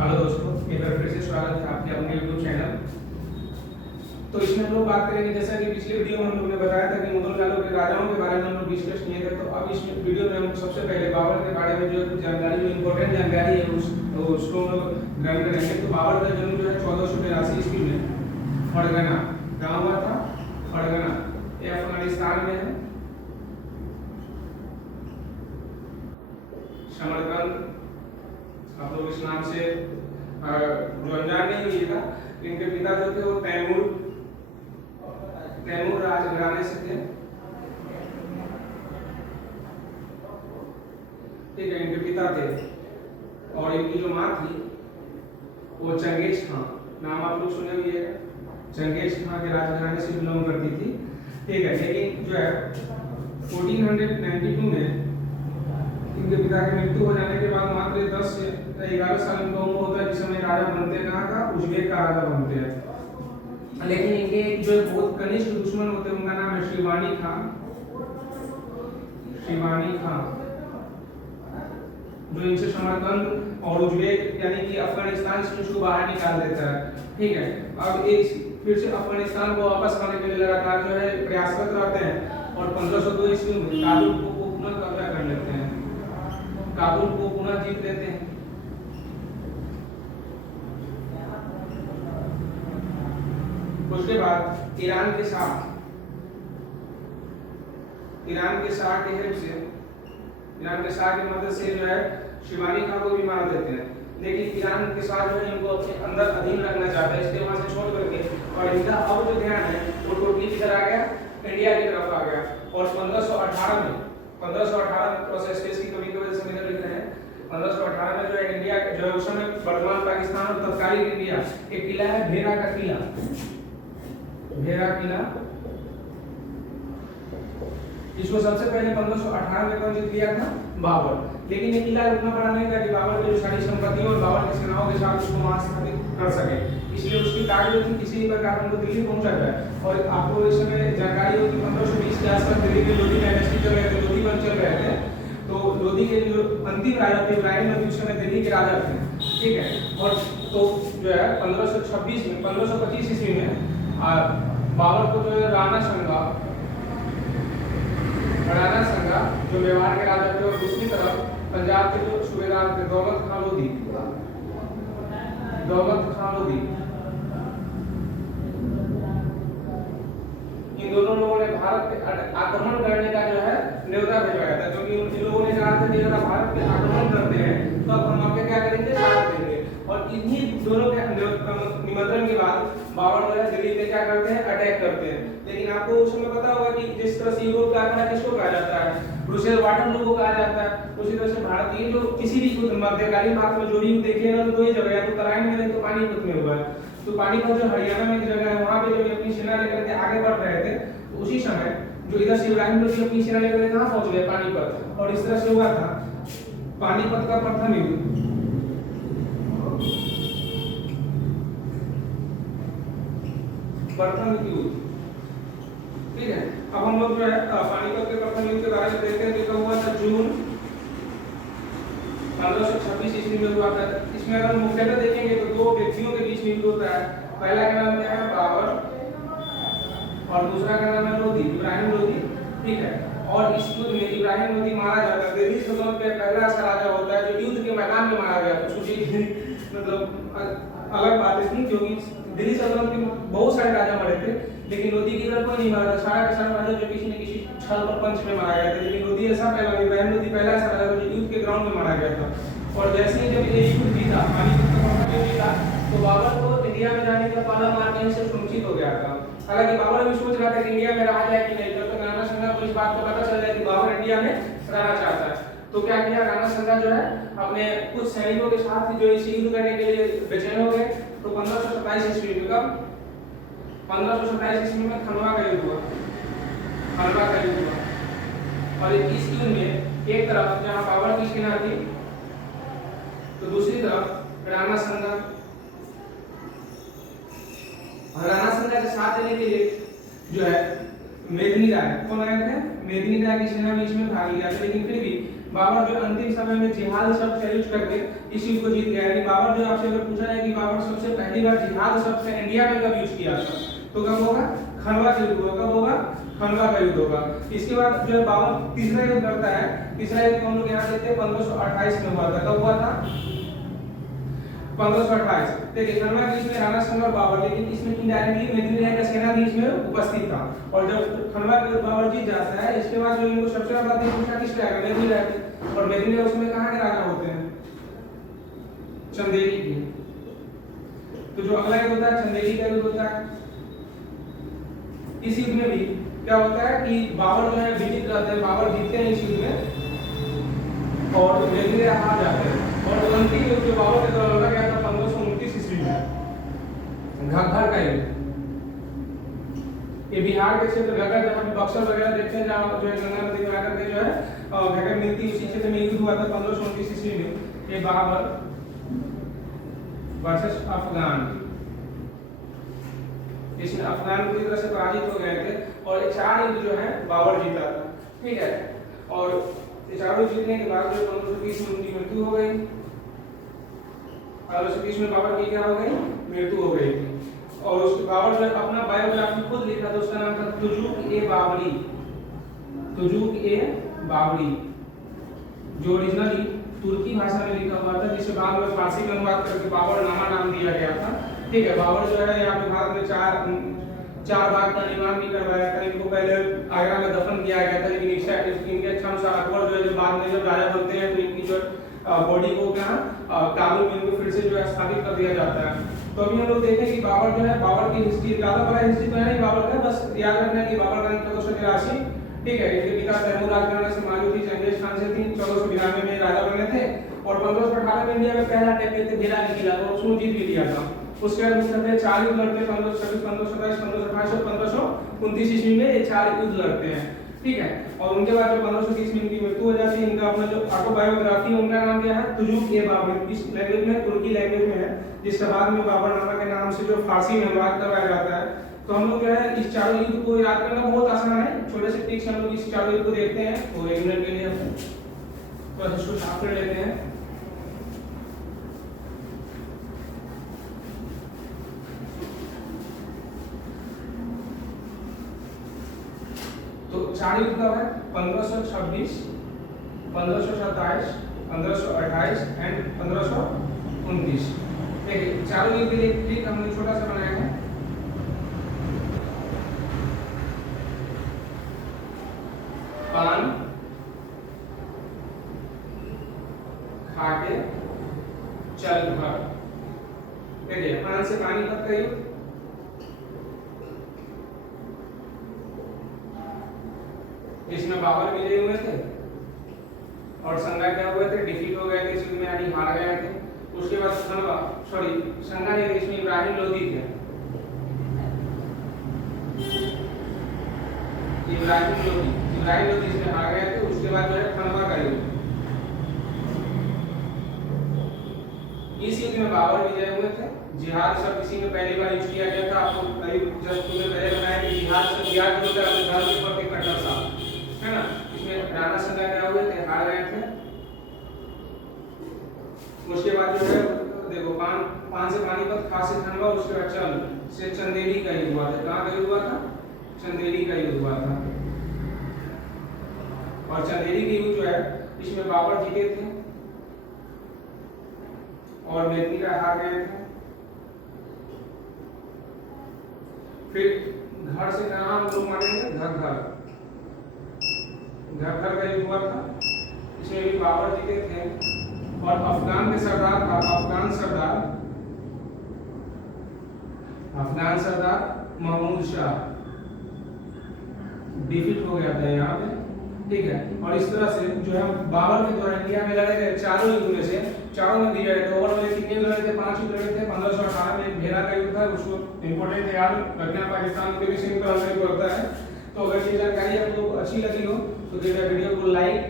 Hello दोस्तों, एक बार फिर से स्वागत है आपके अपने YouTube चैनल। तो इसमें हम लोग बात करेंगे, जैसा कि पिछले वीडियो में हम लोग ने बताया था कि मुगल कालों के राजाओं के बारे में हम लोग डिस्कस किए थे। तो अब इस वीडियो में हम सबसे पहले बाबर के बारे में जो कुछ जानकारी, जो इम्पोर्टेंट जानकारी है उसको हम लोग ग्रहण करेंगे। तो बाबर का जन्म जो है 1482 ईस्वी में फरगना गाँव हुआ था। फरगना ये अफगानिस्तान में है। समरकंद आप लोग इस नाम से जो अनजान नहीं हुईगा। इनके पिता जो थे वो तैमूर राजघराने से थे। ठीक है, इनके पिता थे और इनकी जो माँ थी वो चंगेज खां, नाम आप लोग सुने हुए हैं। चंगेज खां के राजघराने से बिलोंग करती थी। ठीक है, लेकिन जो है 1492 में इनके पिता की मृत्यु हो जाने के बाद मात्र 10 से 11 साल की उम्र होता है जिस समय राजा बनते हैं। कहाँ का? उज्बेक का राजा बनते हैं। लेकिन इनके जो बहुत कनिष्ठ दुश्मन होते हैं उनका नाम है शिवानी खां। शिवानी खां जो इनसे समरकंद और उज्बेक यानी कि अफगानिस्तान से उसको बाहर निकाल देता है। ठीक है, अब एक फिर से अफगानिस्तान को वापस पाने के लिए लगातार जो है प्रयासरत रहते हैं और 1502 ईस्वी में काबुल को पुनः कब्जा कर लेते हैं। काबुल को पुनः जीत लेते हैं। उसके बाद ईरान के शाह की मदद से जो है शिवानी खां को भी मार देते हैं। लेकिन ईरान के शाह जो है इनको अपने अंदर अधीन रखना चाहते हैं, इसलिए वहां से छोड़ करके और इनका अब जो ध्यान है वो टोटली किधर आ गया? इंडिया की तरफ आ गया। और 1518 में प्रोसेस केस की कमी की वजह से मैंने लिख रहे हैं 1518 में जो है इंडिया जो है उस समय वर्तमान पाकिस्तान और तत्कालीन इंडिया एक किला है भेरा का किला। भेरा किला इसको सबसे पहले 1518 में कौन जीत लिया था? बाबर। लेकिन ये किला उतना बड़ा नहीं था कि बाबर की जो सारी संपत्तियों और बाबर की सेनाओं के साथ उसको वहां स्थापित कर सके, इसलिए उसकी ताकत जो थी किसी प्रकार उनको दिल्ली पहुंचा जाए। और आपको इस समय जानकारी हो कि 1520 के आसपास दिल्ली में लोधी डायनेस्टी चल रहे थे, लोधी वंश चल रहे थे। तो लोधी के जो अंतिम राजा थे इब्राहिम लोधी उस समय दिल्ली के राजा थे। ठीक है, और तो जो है 1525 ईस्वी में बाबर को जो है राणा संगा जो मेवाड़ के राजा थे और दूसरी तरफ पंजाब के जो सूबेदार थे दौलत खां लोधी इन दोनों लोगों ने भारत पे आक्रमण करने का जो है न्योता भिजवाया था, क्योंकि इन लोगों ने कहा था कि अगर भारत पे आक्रमण करते हैं तो अब हम आपके क्या करेंगे? साथ देंगे। और इन्हीं दोनों के निमंत्रण के बाद बाबर जो है दिल्ली पे क्या करते हैं? अटैक करते हैं। लेकिन आपको उस समय पता होगा कि जिस तरह से यूरोप का आक्रमण किसको कहा जाता है? ब्रुसेल वाटरलू को कहा जाता है। उसी तरह से भारतीय जो किसी भी मध्यकालीन भारत में जो भी देखिए ना तो दो ही जगह है, तो तराइन में नहीं तो पानीपत में हुआ है। तो पानीपत जो हरियाणा में एक जगह है, वहां पे जब अपनी सेना लेकर के आगे बढ़ रहे थे तो उसी समय जो इधर से इब्राहिम लोधी अपनी सेना लेकर कहां पहुंच गए? पानीपत। और इस तरह से हुआ था पानीपत का प्रथम युद्ध। ठीक है, अब हम लोग जो है पानीपत के प्रथम युद्ध के बारे में देखते हैं कि कब हुआ था? जून 1526 ईस्वी में हुआ था। इसमें अगर मुख्यतः देखेंगे तो दो व्यक्तियों के बीच में युद्ध होता है। पहला का नाम क्या है? बाबर, और दूसरा का नाम है लोधी, इब्राहिम लोधी। ठीक है, और इस युद्ध में इब्राहिम लोधी मारा जाता है। दिल्ली सल्तनत का पहला ऐसा राजा होता है जो युद्ध के मैदान में मारा गया। तो सोचिए मतलब अलग बात थी, क्योंकि दिल्ली सल्तनत के बहुत सारे राजा मरे थे लेकिन लोधी की तरफ कोई नहीं मारा था। सारा का सारा राजा जो किसी न किसी छल प्रपंच में मारा गया था। लेकिन लोधी ऐसा पहला, इब्राहिम लोधी पहला ऐसा राजा जो युद्ध के ग्राउंड में मारा गया था। और जैसे ही जब ये युद्ध जीता, पानीपत का प्रथम युद्ध जीता, तो बाबर को इंडिया में जाने का पहला मार्ग कहीं से सुनिश्चित हो गया था। हालांकि बाबर भी सोच रहा था कि इंडिया में रहा जाए कि नहीं, जब तक राणा संगा को इस बात का पता चल जाए कि बाबर इंडिया में रहना चाहता है तो क्या किया? राणा संगा जो है अपने कुछ सैनिकों के साथ जो इस युद्ध करने के लिए बेचैन हो गए। तो 1527 ईस्वी में कब? 1527 ईस्वी में खनवा का युद्ध हुआ। और इस युद्ध में एक तरफ जहां बाबर की सेना थी तो दूसरी तरफ राणा संगा के साथ देने के लिए जो है मेदिनी राय कौन आए थे? मेदिनी राय की सेना भी इसमें भाग लिया था। लेकिन फिर भी बाबर जो अंतिम समय में जिहाद शब्द का यूज करके इस युद्ध को जीत गया। यानी बाबर जो आपसे अगर पूछा जाए कि बाबर सबसे पहली बार जिहाद शब्द से इंडिया में कब यूज किया था, तो कब होगा? खनवा का युद्ध होगा। कब होगा? खनवा का युद्ध होगा। इसके बाद जो है बाबर तीसरा युद्ध करता है। तीसरा युद्ध हम लोग यहाँ देखते हैं 1528 में हुआ था। कब हुआ था? 1528। देखिए खनवा के इसमें राणा संगा और बाबर, लेकिन इसमें इनडायरेक्टली मेदिनी का सेना भी इसमें उपस्थित था। और जब खनवा के बाबर जीत जाता है, इसके बाद जो इनको सबसे ज्यादा बात पूछा किसके आएगा? मेदिनी के। और मेदिनी उसमें कहां के राजा होते हैं? चंदेरी के। तो जो अगला युद्ध होता है चंदेरी का युद्ध होता है। इस युद्ध में भी क्या होता है कि बाबर जो है विजित रहते हैं, बाबर जीतते हैं इस युद्ध में और मेदिनी हार जाते हैं। और अंतिम युद्ध जो बाबर के द्वारा लड़ा गया था 1529 ईस्वी में, घग्गर का युद्ध। ये बिहार के क्षेत्र घग्गर, जब हम बक्सर वगैरह देखते हैं जहाँ जो है गंगा नदी में आकर के जो है घग्गर मिलती है, उसी क्षेत्र में युद्ध हुआ था 1529 ईस्वी में। ये बाबर वर्सेस अफगान, इसमें अफगान पूरी तरह से पराजित हो गए थे और ये 4 युद्ध जो है बाबर जीता था। ठीक है, और ये चारों जीतने के बाद जो 1530 में उनकी मृत्यु हो गई। 1530 में बाबर की क्या हो गई? मृत्यु हो गई थी। और उसके बाबर जो अपना बायोग्राफी खुद लिखा था, उसका नाम था तुजुक-ए-बाबरी। तुजुक-ए-बाबरी जो ओरिजिनली तुर्की भाषा में लिखा हुआ था, जिसे बाद में फारसी में अनुवाद करके बाबरनामा नाम दिया गया था। ठीक है, बाबर जो है यहाँ पे भारत में चार बाग का निर्माण भी करवाया था। इनको पहले आगरा में दफन किया गया था, लेकिन इनके क्षमता अकबर जो है जो बाद में जब राजा बनते हैं तो इनकी जो बॉडी को क्या काबुल में इनको फिर से जो है स्थापित कर दिया जाता है। तो अभी हम लोग देखें कि बाबर जो है, बाबर की हिस्ट्री ज्यादा बड़ा हिस्ट्री तो है नहीं बाबर का, बस याद रखना कि बाबर का 1483, ठीक है, इनके पिता तैमूर राजघराना से मालूम थी, चंगेज खान से थी, 1492 में राजा बने थे और 1518 में इंडिया में पहला अटैक किया था, घेरा निकला था, उसको जीत भी लिया था। उसके बाद मुख्यतः 4 युद्ध लड़ते हैं 1526, 1527, 1528 और 1529 ईस्वी में ये 4 युद्ध लड़ते हैं। ठीक है, और उनके बाद जो 1530 में इनकी मृत्यु हो जाती है। इनका अपना जो ऑटोबायोग्राफी उनका नाम क्या है? तुजुक-ए-बाबरी। इस लैंग्वेज में, तुर्की लैंग्वेज में है, जिसके बाद में बाबरनामा के नाम से जो फारसी में अनुवाद करवाया जाता है। तो हम लोग जो है इस चारों युद्ध को याद करना बहुत आसान है। छोटे से ट्रिक्स हम लोग इस चारों युद्ध को देखते हैं, तो 1 मिनट के लिए हम तो इसको साफ कर लेते हैं। तो 4 युद्ध कब है? 1526, 1527, 1528 एंड 1529। देखिए चारों युद्ध के लिए ट्रिक हमने छोटा सा बनाया है। पान खा के चल घर। देखिए पान से पानीपत का युद्ध, इसमें बाबर विजयी हुए थे और संगा क्या हुए थे? डिफीट हो गए थे इस युद्ध में, यानी हार गए थे। उसके बाद संगा ने इसमें इब्राहिम लोदी थे, इब्राहिम लोदी इसमें हार गए थे। उसके बाद जो है खनवा का युद्ध, इस युद्ध में बाबर विजय हुए थे। जिहाद शब्द इसी में पहली बार यूज किया गया था। आपको जब तुमने पहले बताया कि जिहाद शब्द याद होता है अपने धर्म के प्रति कट्टरता, है ना। इसमें राणा संगा क्या हुए थे? हार गए थे। उसके बाद जो है देखो पान से पानीपत, खा से खनवा, उसके बाद चल से चंदेरी का युद्ध हुआ था। कहाँ का युद्ध हुआ था? चंदेरी का युद्ध हुआ था। और चंदेरी के युद्ध जो है इसमें बाबर जीते थे और मेदिनी का हार गए थे। फिर घर से कहाँ हम लोग मानेंगे? घग्गर का युद्ध हुआ था, इसमें भी बाबर जीते थे। और अफगान के सरदार था, अफगान सरदार महमूद शाह डिफीट हो गया था यहाँ पे। ठीक है, और इस तरह से जो है बाबर के द्वारा इंडिया में लड़े गए चारों युद्ध में से, चारों में दिए गए थे। ओवरऑल कितने युद्ध लड़े थे? 5 युद्ध लड़े थे। 1518 में घेरा का युद्ध था, उसको इंपॉर्टेंट है यार, रखना पाकिस्तान के भी सिंपल पड़ता है। तो अगर ये जानकारी आपको अच्छी लगी हो तो वीडियो को लाइक